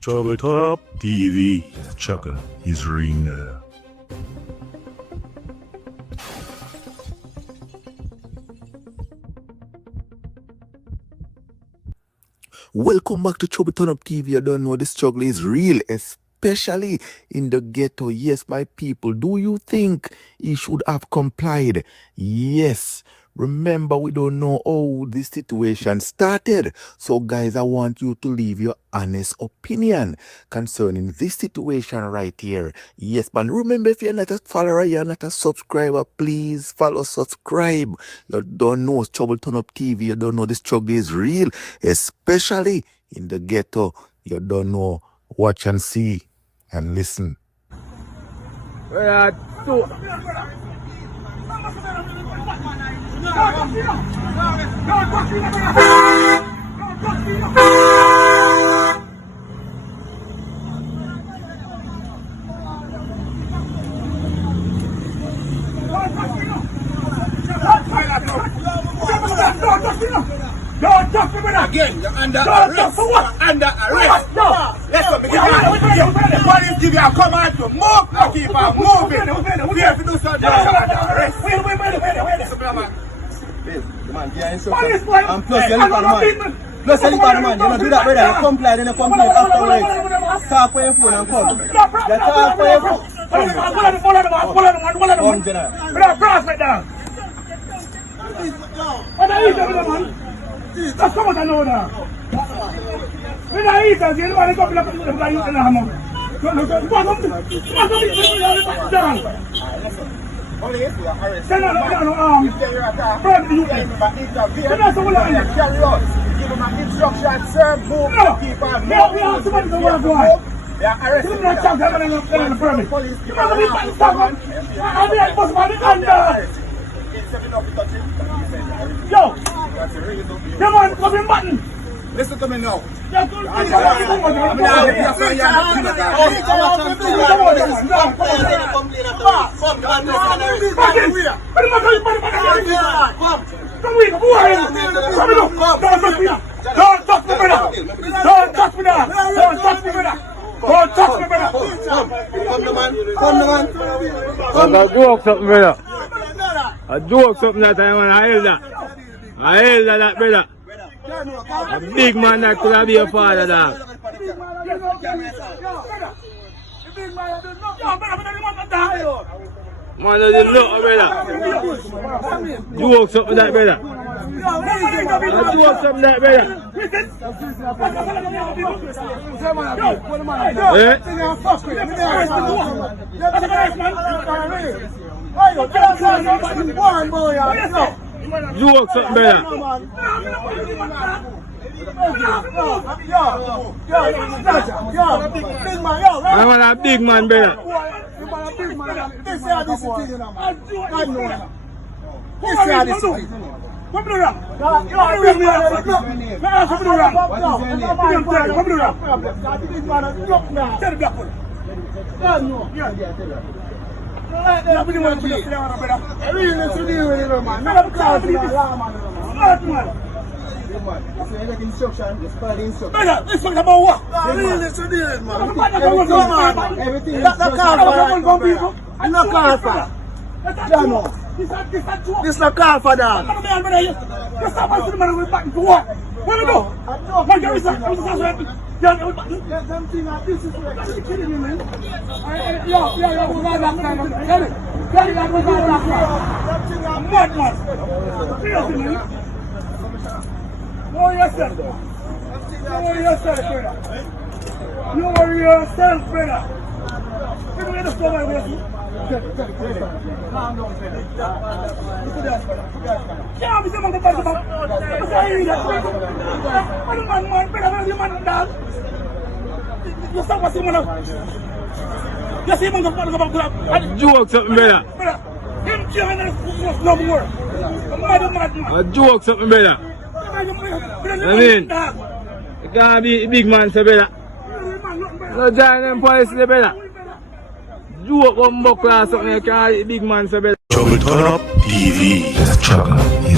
Trouble Top TV. Chaka is Rina. Welcome back to Trouble Turn Up TV. I don't know the struggle is real, especially in the ghetto. Yes, my people. Do you think he should have complied? Yes. Remember, we don't know how this situation started. So, guys, I want you to leave your honest opinion concerning this situation right here. Yes, man. Remember, if you're not a follower, you're not a subscriber, please follow, subscribe. You don't know Trouble Turn Up TV. You don't know the struggle is real, especially in the ghetto. You don't know. Watch and see and listen. Don't talk to me now. Again, you're under arrest. Under arrest. No. Let's go. Police give you a command to move. You keep on moving. We have to do something. Arrest. Wait. Man, and plus, you look at the man. Plus, you look at the man. You don't do that, brother. You comply, then you complain afterwards. Talk for your phone and come. You talk for your phone. Come, Jenna. Cross right down. What are you doing, man? That's what I know now. When I eat that, you know, I got to put the fly in the hammer. Send out the arm. Burn the youth. That's all I know. Carry on. Give them an instruction, sir. Move. Keep on moving. We have somebody to work on. They are arresting you. You're not talking to the permit. You're not going to be stubborn. I'm here for somebody under. Yo! Come on, come in button! Listen to me now. Don't touch me, brother! Don't touch me, brother! Don't touch me, brother! Don't touch me, brother! Come the man! Come the man! Come the joke something, brother. I joke something that I want to hail that. I hail that, brother. A big man that could have been your father, dog. Man doesn't look, brother. Joke something that, brother. I joke something that, brother. Joke something, brother. I want a big man, brother. This is not car for that. You yourself, brother. Joke something, brother. A joke something, brother. I mean, you can't be a big man, so brother. No join them police, brother. Joke on buckle or something, you can't be a big man, so brother. Trouble Turn Up TV. Chaka